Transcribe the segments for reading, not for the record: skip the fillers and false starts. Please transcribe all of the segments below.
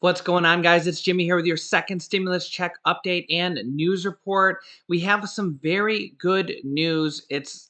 What's going on, guys? It's Jimmy here with your second stimulus check update and news report. We have some very good news. It's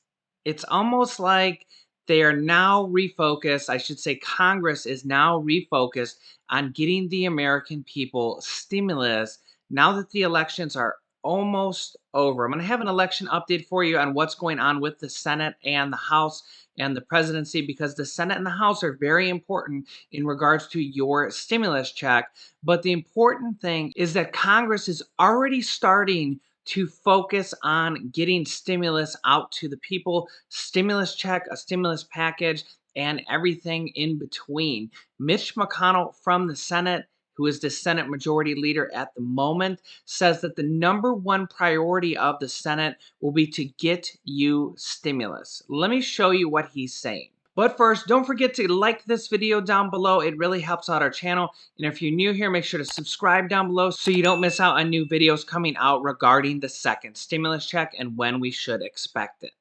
almost like they are now refocused. I should say Congress is now refocused on getting the American people stimulus now that the elections are almost over. I'm going to have an election update for you on what's going on with the Senate and the House and the presidency, because the Senate and the House are very important in regards to your stimulus check. But the important thing is that Congress is already starting to focus on getting stimulus out to the people, stimulus check, a stimulus package, and everything in between. Mitch McConnell from the Senate, who is the Senate Majority Leader at the moment, says that the number one priority of the Senate will be to get you stimulus. Let me show you what he's saying. But first, don't forget to like this video down below. It really helps out our channel. And if you're new here, make sure to subscribe down below so you don't miss out on new videos coming out regarding the second stimulus check and when we should expect it.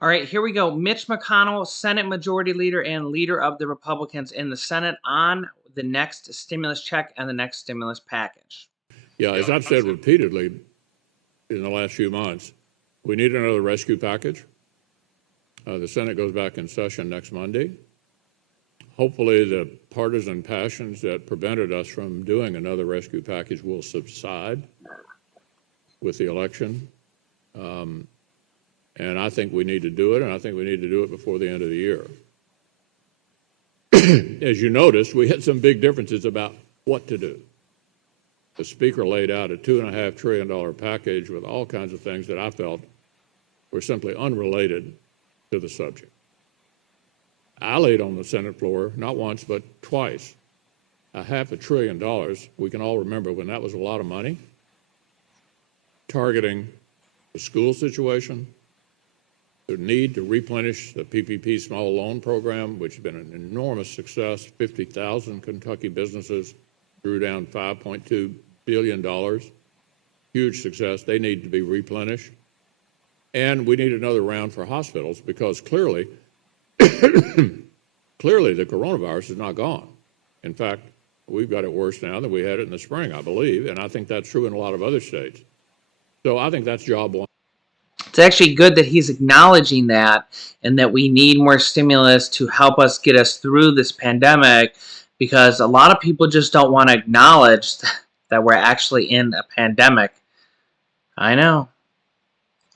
All right, here we go. Mitch McConnell, Senate Majority Leader and leader of the Republicans in the Senate, on the next stimulus check and the next stimulus package. Yeah, as I've said repeatedly in the last few months, we need another rescue package. The Senate goes back in session next Monday. Hopefully the partisan passions that prevented us from doing another rescue package will subside with the election. And I think we need to do it, and I think we need to do it before the end of the year. As you noticed, we had some big differences about what to do. The Speaker laid out a $2.5 trillion package with all kinds of things that I felt were simply unrelated to the subject. I laid on the Senate floor, not once, but twice, $500 billion. We can all remember when that was a lot of money, targeting the school situation, the need to replenish the PPP small loan program, which has been an enormous success. 50,000 Kentucky businesses drew down $5.2 billion. Huge success. They need to be replenished. And we need another round for hospitals because clearly the coronavirus is not gone. In fact, we've got it worse now than we had it in the spring, I believe, and I think that's true in a lot of other states. So I think that's job one. It's actually good that he's acknowledging that and that we need more stimulus to help us get us through this pandemic, because a lot of people just don't want to acknowledge that we're actually in a pandemic. I know.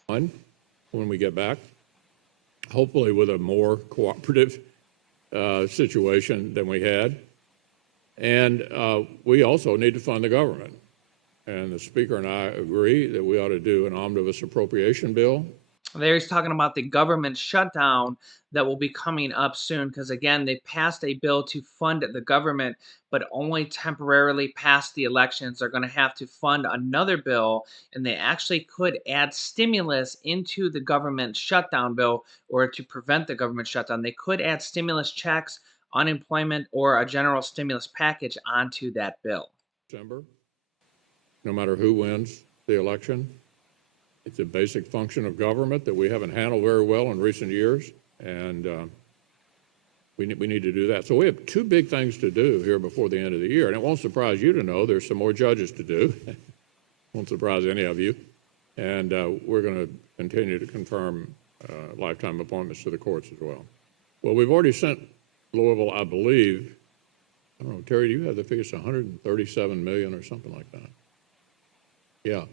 When we get back, hopefully with a more cooperative situation than we had. And we also need to fund the government. And the Speaker and I agree that we ought to do an omnibus appropriation bill. There he's talking about the government shutdown that will be coming up soon, because again, they passed a bill to fund the government, but only temporarily past the elections. They're going to have to fund another bill, and they actually could add stimulus into the government shutdown bill, or to prevent the government shutdown. They could add stimulus checks, unemployment, or a general stimulus package onto that bill. December, no matter who wins the election. It's a basic function of government that we haven't handled very well in recent years, and we need to do that. So we have two big things to do here before the end of the year, and it won't surprise you to know there's some more judges to do. Won't surprise any of you. And we're going to continue to confirm lifetime appointments to the courts as well. Well, we've already sent Louisville, I believe, I don't know, Terry, do you have the figures, 137 million or something like that? Yeah.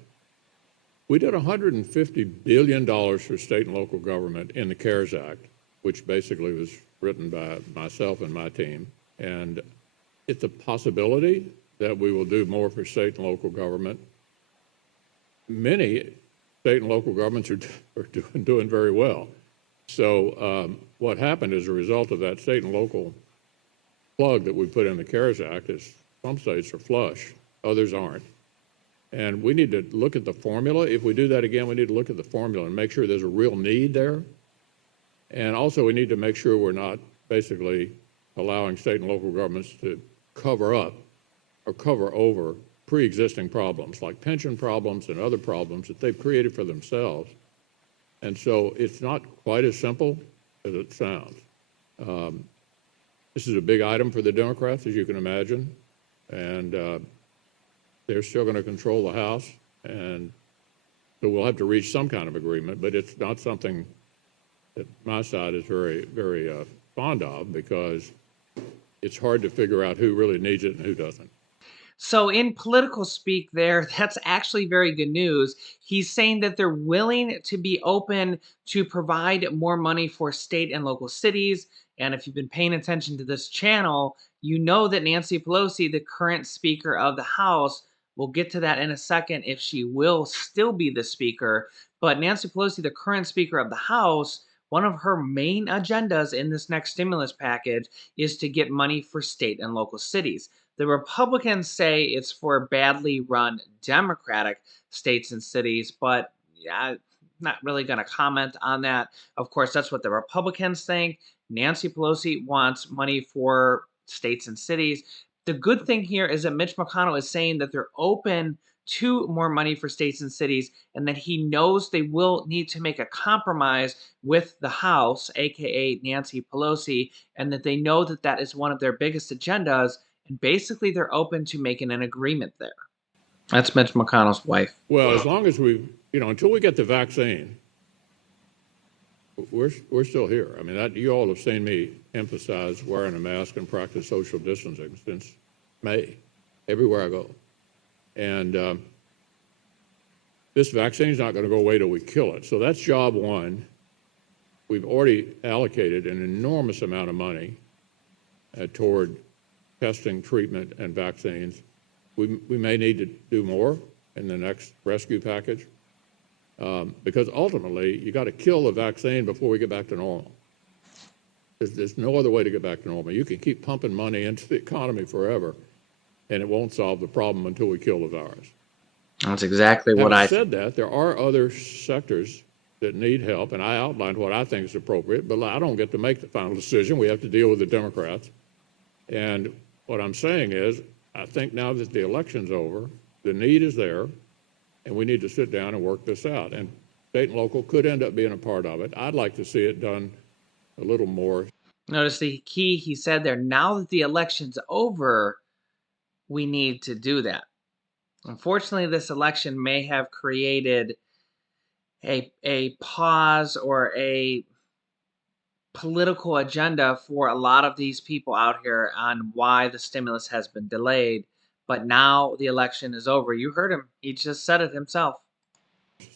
We did $150 billion for state and local government in the CARES Act, which basically was written by myself and my team. And it's a possibility that we will do more for state and local government. Many state and local governments are doing very well. So what happened as a result of that state and local plug that we put in the CARES Act is some states are flush, others aren't. And we need to look at the formula. If we do that again, we need to look at the formula and make sure there's a real need there. And also we need to make sure we're not basically allowing state and local governments to cover up or cover over pre-existing problems like pension problems and other problems that they've created for themselves. And so it's not quite as simple as it sounds. This is a big item for the Democrats, as you can imagine. and they're still going to control the House, and so we'll have to reach some kind of agreement, but it's not something that my side is very, very fond of, because it's hard to figure out who really needs it and who doesn't. So, in political speak, that's actually very good news. He's saying that they're willing to be open to provide more money for state and local cities. And if you've been paying attention to this channel, you know that Nancy Pelosi, the current Speaker of the House, we'll get to that in a second if she will still be the Speaker. But Nancy Pelosi, the current Speaker of the House, one of her main agendas in this next stimulus package is to get money for state and local cities. The Republicans say it's for badly run Democratic states and cities, but yeah, not really going to comment on that. Of course, that's what the Republicans think. Nancy Pelosi wants money for states and cities. The good thing here is that Mitch McConnell is saying that they're open to more money for states and cities, and that he knows they will need to make a compromise with the House, aka Nancy Pelosi, and that they know that that is one of their biggest agendas, and basically they're open to making an agreement there. That's Mitch McConnell's wife. Well, as long as until we get the vaccine, we're still here. I mean, you all have seen me emphasize wearing a mask and practice social distancing since May, everywhere I go. And this vaccine is not going to go away till we kill it. So that's job one. We've already allocated an enormous amount of money toward testing, treatment, and vaccines. We may need to do more in the next rescue package, because ultimately you got to kill the vaccine before we get back to normal. There's no other way to get back to normal. You can keep pumping money into the economy forever, and it won't solve the problem until we kill the virus. That's exactly what I Having said that, there are other sectors that need help, and I outlined what I think is appropriate, but I don't get to make the final decision. We have to deal with the Democrats. And what I'm saying is, I think now that the election's over, the need is there, and we need to sit down and work this out. And state and local could end up being a part of it. I'd like to see it done a little more. Notice the key he said there, now that the election's over, we need to do that. Unfortunately, this election may have created a pause or a political agenda for a lot of these people out here on why the stimulus has been delayed. But now the election is over. You heard him. He just said it himself.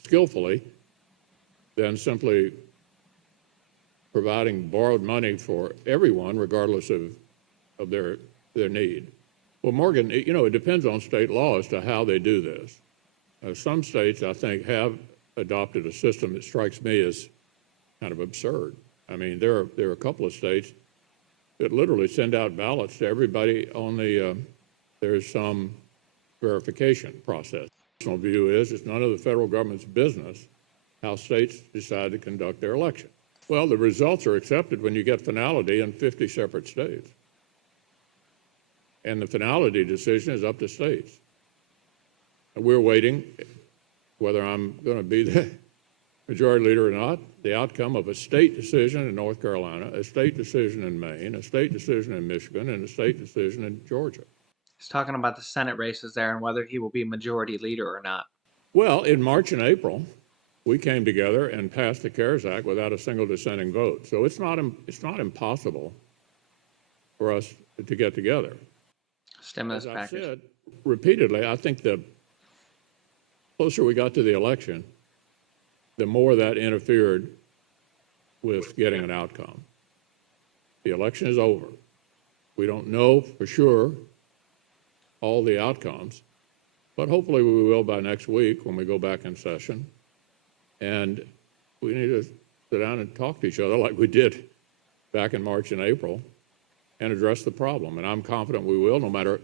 Skillfully than simply providing borrowed money for everyone, regardless of their need. Well, Morgan, it depends on state law as to how they do this. Some states, I think, have adopted a system that strikes me as kind of absurd. I mean, there are a couple of states that literally send out ballots to everybody on there's some verification process. My personal view is it's none of the federal government's business how states decide to conduct their election. Well, the results are accepted when you get finality in 50 separate states. And the finality decision is up to states. And we're waiting, whether I'm going to be the majority leader or not, the outcome of a state decision in North Carolina, a state decision in Maine, a state decision in Michigan, and a state decision in Georgia. He's talking about the Senate races there and whether he will be majority leader or not. Well, in March and April, we came together and passed the CARES Act without a single dissenting vote. So it's not impossible for us to get together. Stimulus As I've package. said repeatedly, I think the closer we got to the election, the more that interfered with getting an outcome. The election is over. We don't know for sure all the outcomes, but hopefully we will by next week when we go back in session. And we need to sit down and talk to each other like we did back in March and April and address the problem. And I'm confident we will, no matter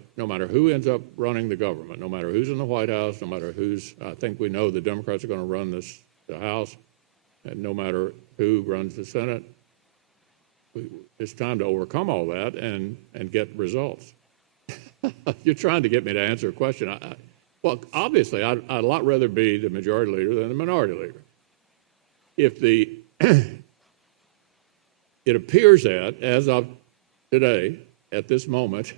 who ends up running the government, no matter who's in the White House, no matter I think we know the Democrats are going to run the House, and no matter who runs the Senate. It's time to overcome all that and get results. You're trying to get me to answer a question. Well, obviously, I'd a lot rather be the majority leader than the minority leader. If it appears that, as of today, at this moment,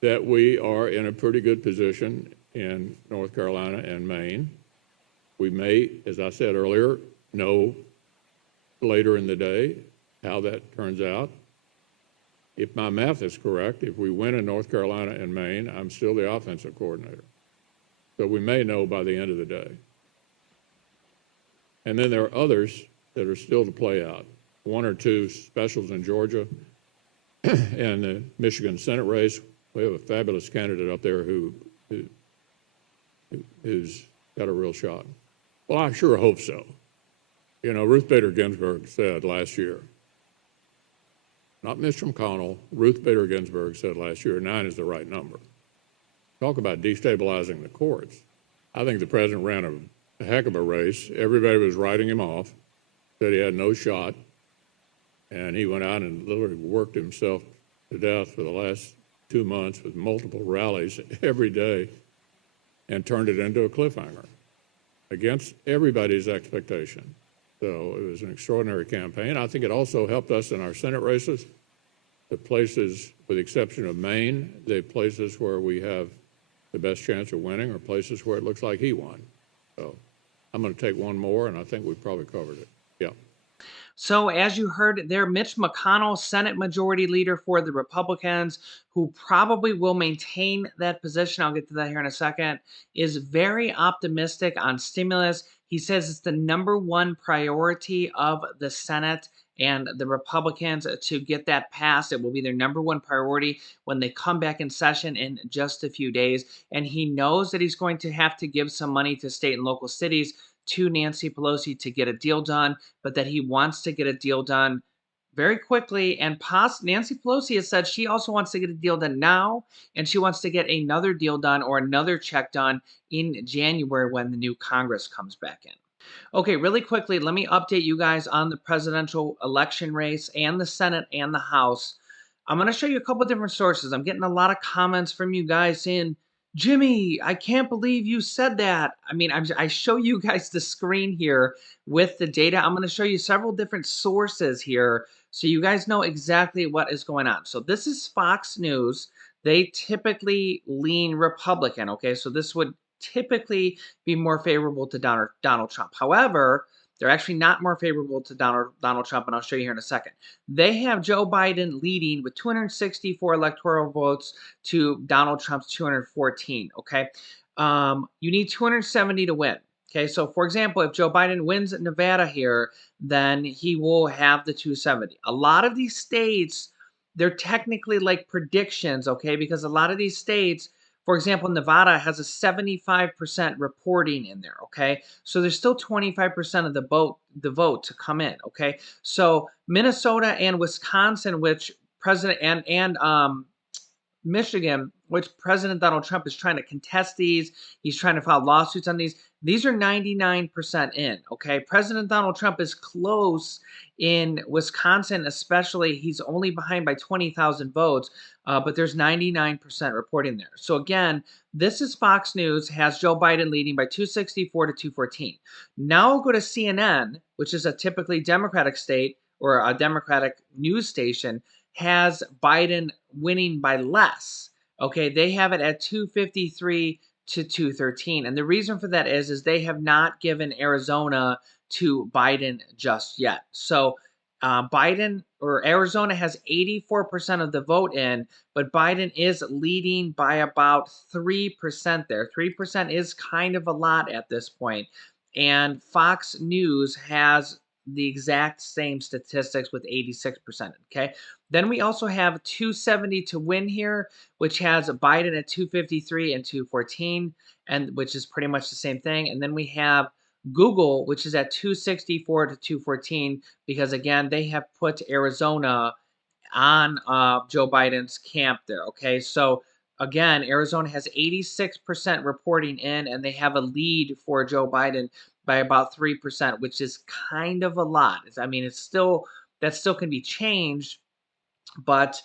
that we are in a pretty good position in North Carolina and Maine. We may, as I said earlier, know later in the day how that turns out. If my math is correct, if we win in North Carolina and Maine, I'm still the offensive coordinator. So we may know by the end of the day. And then there are others that are still to play out. One or two specials in Georgia and the Michigan Senate race. We have a fabulous candidate up there who's got a real shot. Well, I sure hope so. You know, Ruth Bader Ginsburg said last year, not Mr. McConnell, Ruth Bader Ginsburg said last year, 9 is the right number. Talk about destabilizing the courts. I think the president ran a heck of a race. Everybody was writing him off, said he had no shot, and he went out and literally worked himself to death for the last 2 months with multiple rallies every day and turned it into a cliffhanger against everybody's expectation. So it was an extraordinary campaign. I think it also helped us in our Senate races. The places, with the exception of Maine, the places where we have the best chance of winning are places where it looks like he won. So I'm going to take one more, and I think we've probably covered it. Yeah. So, as you heard there, Mitch McConnell, Senate Majority Leader for the Republicans, who probably will maintain that position, I'll get to that here in a second, is very optimistic on stimulus. He says it's the number one priority of the Senate and the Republicans to get that passed. It will be their number one priority when they come back in session in just a few days. And he knows that he's going to have to give some money to state and local cities to Nancy Pelosi to get a deal done, but that he wants to get a deal done very quickly. And Nancy Pelosi has said she also wants to get a deal done now, and she wants to get another deal done or another check done in January when the new Congress comes back in. Okay, really quickly, let me update you guys on the presidential election race and the Senate and the House. I'm going to show you a couple different sources. I'm getting a lot of comments from you guys saying, Jimmy, I can't believe you said that. I mean, I show you guys the screen here with the data. I'm going to show you several different sources here so you guys know exactly what is going on. So this is Fox News. They typically lean Republican, okay? So this would typically be more favorable to Donald Trump. However, they're actually not more favorable to Donald Trump, and I'll show you here in a second. They have Joe Biden leading with 264 electoral votes to Donald Trump's 214, okay? You need 270 to win. Okay, so for example, if Joe Biden wins Nevada here, then he will have the 270. A lot of these states, they're technically like predictions, okay? Because a lot of these states, for example, Nevada has a 75% reporting in there, okay? So there's still 25% of the vote to come in, okay? So Minnesota and Wisconsin, which President and Michigan, which President Donald Trump is trying to contest these. He's trying to file lawsuits on these. These are 99% in, okay? President Donald Trump is close in Wisconsin, especially. He's only behind by 20,000 votes, but there's 99% reporting there. So again, this is Fox News, has Joe Biden leading by 264 to 214. Now I'll go to CNN, which is a typically Democratic state or a Democratic news station, has Biden winning by less. Okay, they have it at 253 to 213. And the reason for that is they have not given Arizona to Biden just yet. So Biden or Arizona has 84% of the vote in, but Biden is leading by about 3% there. 3% is kind of a lot at this point. And Fox News has the exact same statistics with 86%. Okay. Then we also have 270 to win here, which has Biden at 253 and 214, and which is pretty much the same thing. And then we have Google, which is at 264 to 214, because again, they have put Arizona on Joe Biden's camp there. Okay. So again, Arizona has 86% reporting in, and they have a lead for Joe Biden by about 3%, which is kind of a lot. I mean, it's still, that still can be changed, but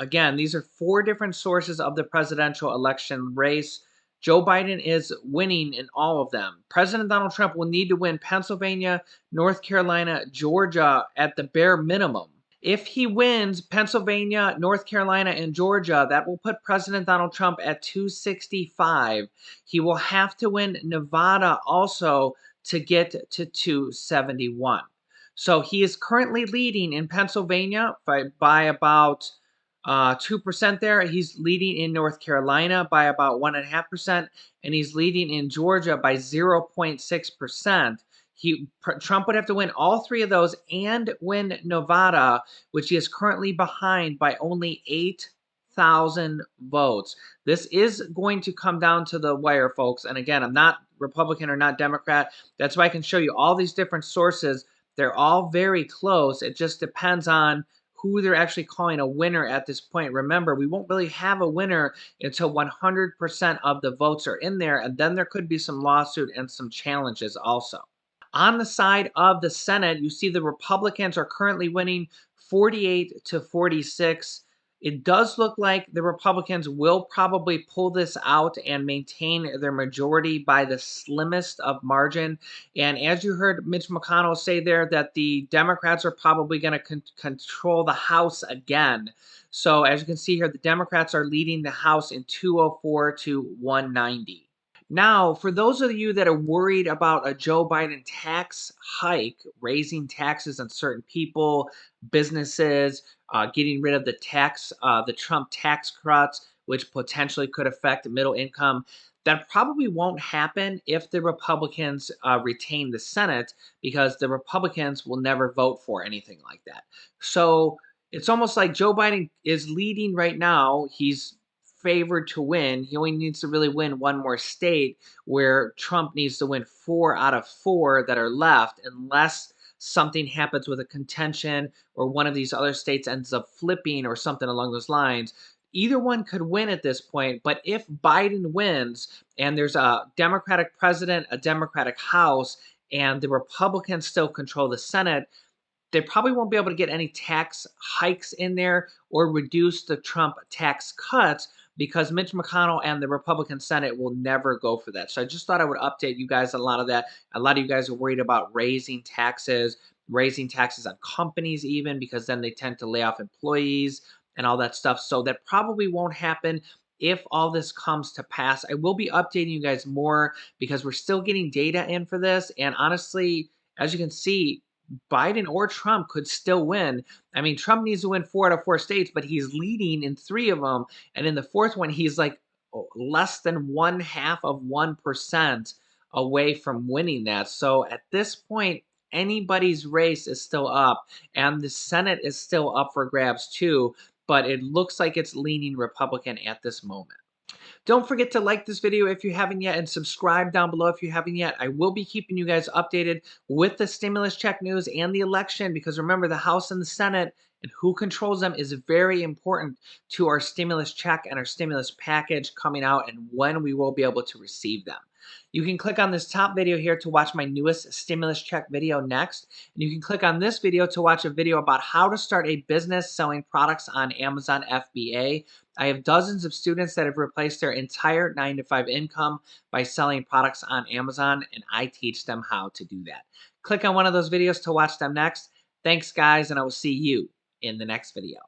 again, these are 4 different sources of the presidential election race. Joe Biden is winning in all of them. President Donald Trump will need to win Pennsylvania, North Carolina, Georgia at the bare minimum If he wins Pennsylvania, North Carolina, and Georgia, that will put President Donald Trump at 265. He will have to win Nevada also to get to 271. So he is currently leading in Pennsylvania by about 2% there. He's leading in North Carolina by about 1.5%, and he's leading in Georgia by 0.6%. Trump would have to win all three of those and win Nevada, which he is currently behind by only 8,000 votes. This is going to come down to the wire, folks. And again, I'm not Republican or not Democrat. That's why I can show you all these different sources. They're all very close. It just depends on who they're actually calling a winner at this point. Remember, we won't really have a winner until 100% of the votes are in there, and then there could be some lawsuit and some challenges also. On the side of the Senate, you see the Republicans are currently winning 48 to 46. It does look like the Republicans will probably pull this out and maintain their majority by the slimmest of margin. And as you heard Mitch McConnell say there, that the Democrats are probably going to control the House again. So as you can see here, the Democrats are leading the House in 204 to 190. Now, for those of you that are worried about a Joe Biden tax hike, raising taxes on certain people, businesses, getting rid of the Trump tax cuts, which potentially could affect middle income, that probably won't happen if the Republicans retain the Senate, because the Republicans will never vote for anything like that. So it's almost like Joe Biden is leading right now. He's favored to win. He only needs to really win one more state, where Trump needs to win 4 out of 4 that are left, unless something happens with a contention or one of these other states ends up flipping or something along those lines. Either one could win at this point, but if Biden wins and there's a Democratic president, a Democratic House, and the Republicans still control the Senate, they probably won't be able to get any tax hikes in there or reduce the Trump tax cuts, because Mitch McConnell and the Republican Senate will never go for that. So I just thought I would update you guys on a lot of that. A lot of you guys are worried about raising taxes on companies even, because then they tend to lay off employees and all that stuff. So that probably won't happen if all this comes to pass. I will be updating you guys more because we're still getting data in for this. And honestly, as you can see, Biden or Trump could still win. I mean, Trump needs to win 4 out of 4 states, but he's leading in 3 of them. And in the fourth one, he's like less than 0.5% away from winning that. So at this point, anybody's race is still up, and the Senate is still up for grabs too. But it looks like it's leaning Republican at this moment. Don't forget to like this video if you haven't yet, and subscribe down below if you haven't yet. I will be keeping you guys updated with the stimulus check news and the election, because remember, the House and the Senate and who controls them is very important to our stimulus check and our stimulus package coming out, and when we will be able to receive them. You can click on this top video here to watch my newest stimulus check video next. And you can click on this video to watch a video about how to start a business selling products on Amazon FBA. I have dozens of students that have replaced their entire 9-to-5 income by selling products on Amazon, and I teach them how to do that. Click on one of those videos to watch them next. Thanks, guys, and I will see you in the next video.